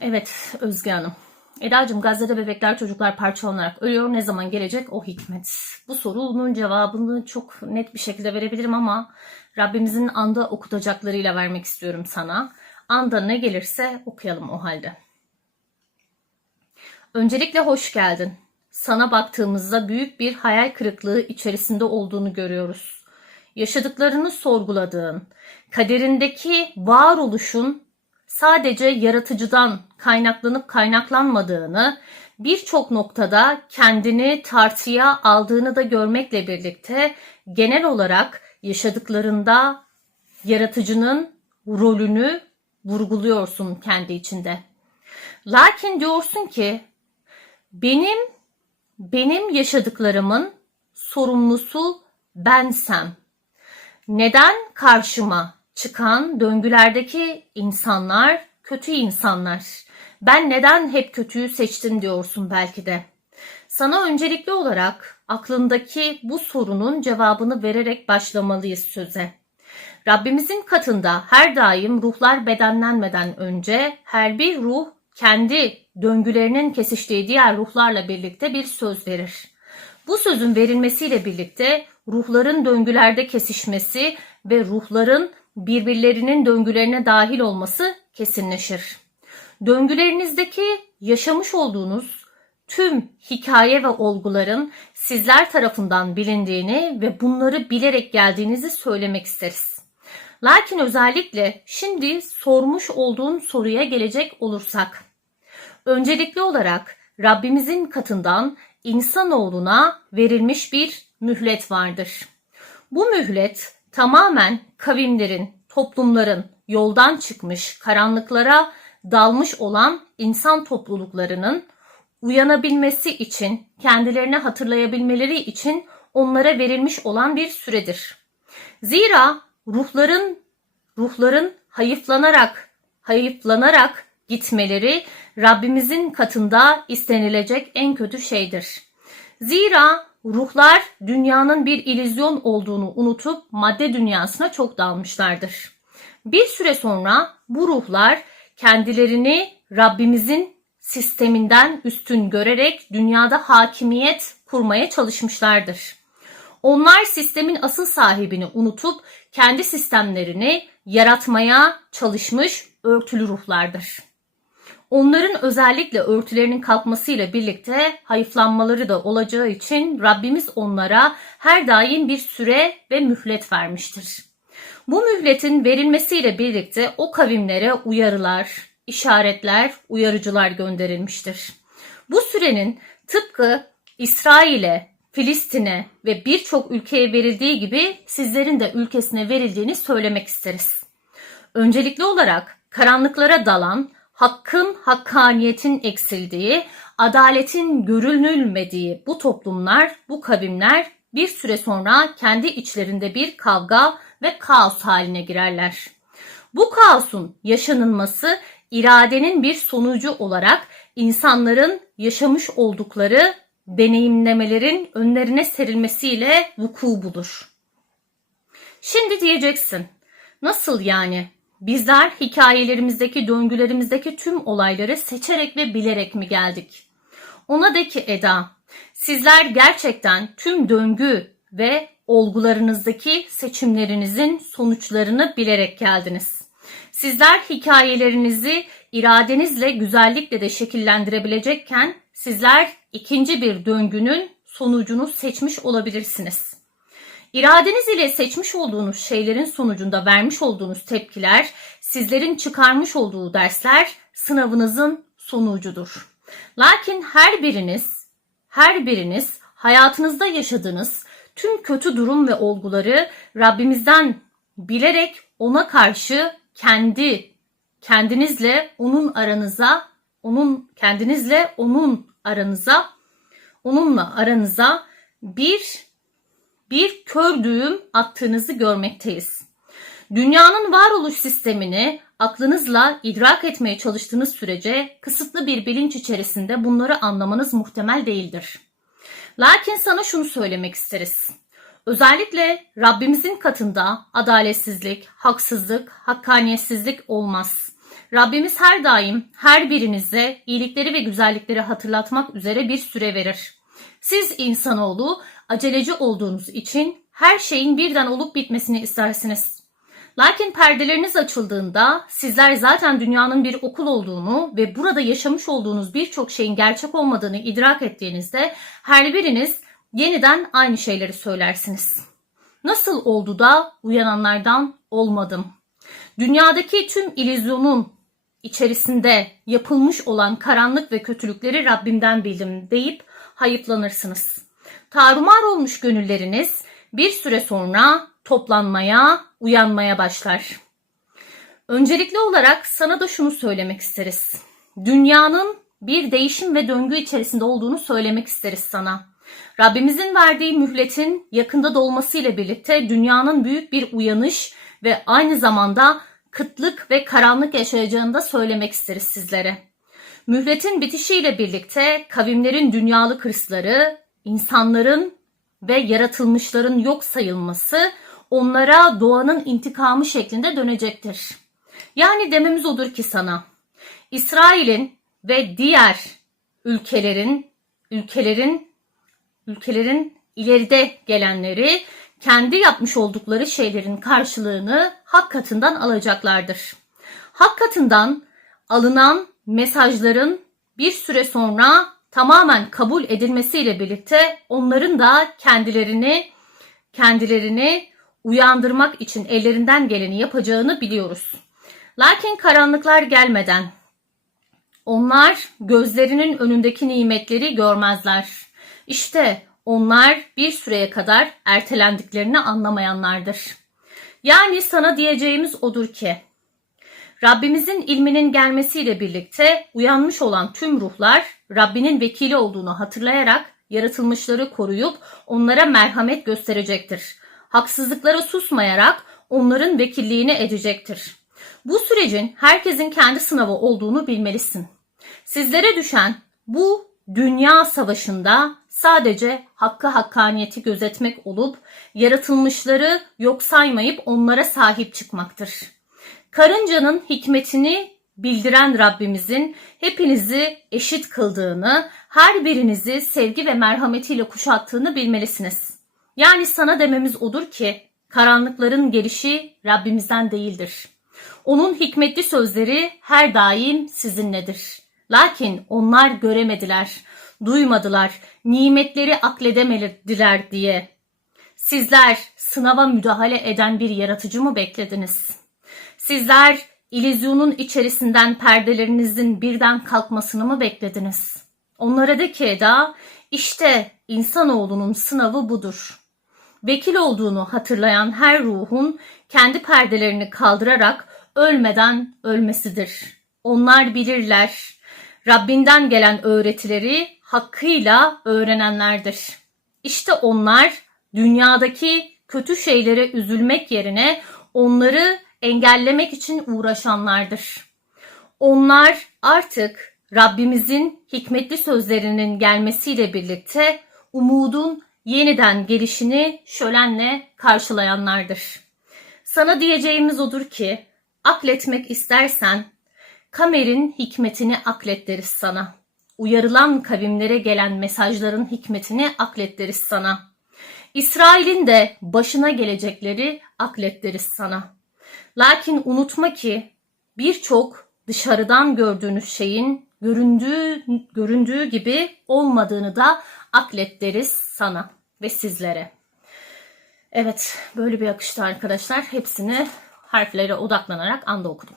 Evet Özge Hanım. Eda'cığım Gazze'de bebekler çocuklar parçalanarak ölüyor. Ne zaman gelecek o hikmet? Bu sorunun cevabını çok net bir şekilde verebilirim ama Rabbimizin anda okutacaklarıyla vermek istiyorum sana. Anda ne gelirse okuyalım o halde. Öncelikle hoş geldin. Sana baktığımızda büyük bir hayal kırıklığı içerisinde olduğunu görüyoruz. Yaşadıklarını sorguladığın, kaderindeki varoluşun sadece yaratıcıdan kaynaklanıp kaynaklanmadığını, birçok noktada kendini tartıya aldığını da görmekle birlikte genel olarak yaşadıklarında yaratıcının rolünü vurguluyorsun kendi içinde. Lakin diyorsun ki benim benim yaşadıklarımın sorumlusu bensem. Neden karşıma çıkan döngülerdeki insanlar kötü insanlar? Ben neden hep kötüyü seçtim diyorsun belki de. Sana öncelikli olarak aklındaki bu sorunun cevabını vererek başlamalıyız söze. Rabbimizin katında her daim ruhlar bedenlenmeden önce her bir ruh kendi döngülerinin kesiştiği diğer ruhlarla birlikte bir söz verir. Bu sözün verilmesiyle birlikte ruhların döngülerde kesişmesi ve ruhların birbirlerinin döngülerine dahil olması kesinleşir. Döngülerinizdeki yaşamış olduğunuz tüm hikaye ve olguların sizler tarafından bilindiğini ve bunları bilerek geldiğinizi söylemek isteriz. Lakin özellikle şimdi sormuş olduğun soruya gelecek olursak, öncelikli olarak Rabbimizin katından insanoğluna verilmiş bir mühlet vardır. Bu mühlet tamamen kavimlerin, toplumların yoldan çıkmış, karanlıklara dalmış olan insan topluluklarının uyanabilmesi için, kendilerini hatırlayabilmeleri için onlara verilmiş olan bir süredir. Zira ruhların ruhların hayıflanarak hayıflanarak gitmeleri Rabbimizin katında istenilecek en kötü şeydir. Zira ruhlar dünyanın bir ilizyon olduğunu unutup madde dünyasına çok dalmışlardır. Bir süre sonra bu ruhlar kendilerini Rabbimizin sisteminden üstün görerek dünyada hakimiyet kurmaya çalışmışlardır. Onlar sistemin asıl sahibini unutup kendi sistemlerini yaratmaya çalışmış örtülü ruhlardır. Onların özellikle örtülerinin kalkmasıyla birlikte hayıflanmaları da olacağı için Rabbimiz onlara her daim bir süre ve mühlet vermiştir. Bu mühletin verilmesiyle birlikte o kavimlere uyarılar, işaretler, uyarıcılar gönderilmiştir. Bu sürenin tıpkı İsrail'e, Filistin'e ve birçok ülkeye verildiği gibi sizlerin de ülkesine verildiğini söylemek isteriz. Öncelikli olarak karanlıklara dalan, hakkın, hakkaniyetin eksildiği, adaletin görünülmediği bu toplumlar, bu kavimler bir süre sonra kendi içlerinde bir kavga ve kaos haline girerler. Bu kaosun yaşanılması iradenin bir sonucu olarak insanların yaşamış oldukları deneyimlemelerin önlerine serilmesiyle vuku bulur. Şimdi diyeceksin, nasıl yani? Bizler hikayelerimizdeki, döngülerimizdeki tüm olayları seçerek ve bilerek mi geldik? Ona de ki Eda, sizler gerçekten tüm döngü ve olgularınızdaki seçimlerinizin sonuçlarını bilerek geldiniz. Sizler hikayelerinizi iradenizle, güzellikle de şekillendirebilecekken sizler ikinci bir döngünün sonucunu seçmiş olabilirsiniz. İradeniz ile seçmiş olduğunuz şeylerin sonucunda vermiş olduğunuz tepkiler, sizlerin çıkarmış olduğu dersler sınavınızın sonucudur. Lakin her biriniz, her biriniz hayatınızda yaşadığınız tüm kötü durum ve olguları Rabbimizden bilerek ona karşı kendi kendinizle onun aranıza, onun kendinizle onun aranıza, onunla aranıza bir bir kör düğüm attığınızı görmekteyiz. Dünyanın varoluş sistemini aklınızla idrak etmeye çalıştığınız sürece kısıtlı bir bilinç içerisinde bunları anlamanız muhtemel değildir. Lakin sana şunu söylemek isteriz. Özellikle Rabbimizin katında adaletsizlik, haksızlık, hakkaniyetsizlik olmaz. Rabbimiz her daim her birinize iyilikleri ve güzellikleri hatırlatmak üzere bir süre verir. Siz insanoğlu aceleci olduğunuz için her şeyin birden olup bitmesini istersiniz. Lakin perdeleriniz açıldığında sizler zaten dünyanın bir okul olduğunu ve burada yaşamış olduğunuz birçok şeyin gerçek olmadığını idrak ettiğinizde her biriniz yeniden aynı şeyleri söylersiniz. Nasıl oldu da uyananlardan olmadım? Dünyadaki tüm illüzyonun içerisinde yapılmış olan karanlık ve kötülükleri Rabbimden bildim deyip hayıflanırsınız. Tarumar olmuş gönülleriniz bir süre sonra toplanmaya, uyanmaya başlar. Öncelikli olarak sana da şunu söylemek isteriz. Dünyanın bir değişim ve döngü içerisinde olduğunu söylemek isteriz sana. Rabbimizin verdiği mühletin yakında dolmasıyla birlikte dünyanın büyük bir uyanış ve aynı zamanda kıtlık ve karanlık yaşayacağını da söylemek isteriz sizlere. Mühletin bitişiyle birlikte kavimlerin dünyalık hırsları, insanların ve yaratılmışların yok sayılması onlara doğanın intikamı şeklinde dönecektir. Yani dememiz odur ki sana, İsrail'in ve diğer ülkelerin, ülkelerin, ülkelerin ileride gelenleri kendi yapmış oldukları şeylerin karşılığını hak katından alacaklardır. Hak katından alınan mesajların bir süre sonra tamamen kabul edilmesiyle birlikte onların da kendilerini kendilerini uyandırmak için ellerinden geleni yapacağını biliyoruz. Lakin karanlıklar gelmeden onlar gözlerinin önündeki nimetleri görmezler. İşte onlar bir süreye kadar ertelendiklerini anlamayanlardır. Yani sana diyeceğimiz odur ki Rabbimizin ilminin gelmesiyle birlikte uyanmış olan tüm ruhlar Rabbinin vekili olduğunu hatırlayarak yaratılmışları koruyup onlara merhamet gösterecektir. Haksızlıklara susmayarak onların vekilliğini edecektir. Bu sürecin herkesin kendi sınavı olduğunu bilmelisin. Sizlere düşen bu dünya savaşında sadece hakkı hakkaniyeti gözetmek olup yaratılmışları yok saymayıp onlara sahip çıkmaktır. Karıncanın hikmetini bildiren Rabbimizin hepinizi eşit kıldığını, her birinizi sevgi ve merhametiyle kuşattığını bilmelisiniz. Yani sana dememiz odur ki karanlıkların gelişi Rabbimizden değildir. Onun hikmetli sözleri her daim sizinledir. Lakin onlar göremediler, duymadılar, nimetleri akledemediler diye. Sizler sınava müdahale eden bir yaratıcı mı beklediniz? Sizler ilizyonun içerisinden perdelerinizin birden kalkmasını mı beklediniz? Onlara de ki Eda, işte insanoğlunun sınavı budur. Vekil olduğunu hatırlayan her ruhun kendi perdelerini kaldırarak ölmeden ölmesidir. Onlar bilirler. Rabbinden gelen öğretileri hakkıyla öğrenenlerdir. İşte onlar dünyadaki kötü şeylere üzülmek yerine onları engellemek için uğraşanlardır. Onlar artık Rabbimizin hikmetli sözlerinin gelmesiyle birlikte umudun yeniden gelişini şölenle karşılayanlardır. Sana diyeceğimiz odur ki akletmek istersen Kamer'in hikmetini aklet deriz sana. Uyarılan kavimlere gelen mesajların hikmetini aklet deriz sana. İsrail'in de başına gelecekleri aklet deriz sana. Lakin unutma ki birçok dışarıdan gördüğünüz şeyin göründüğü, göründüğü gibi olmadığını da aklet deriz sana ve sizlere. Evet böyle bir akışta arkadaşlar hepsini harflere odaklanarak anda okudum.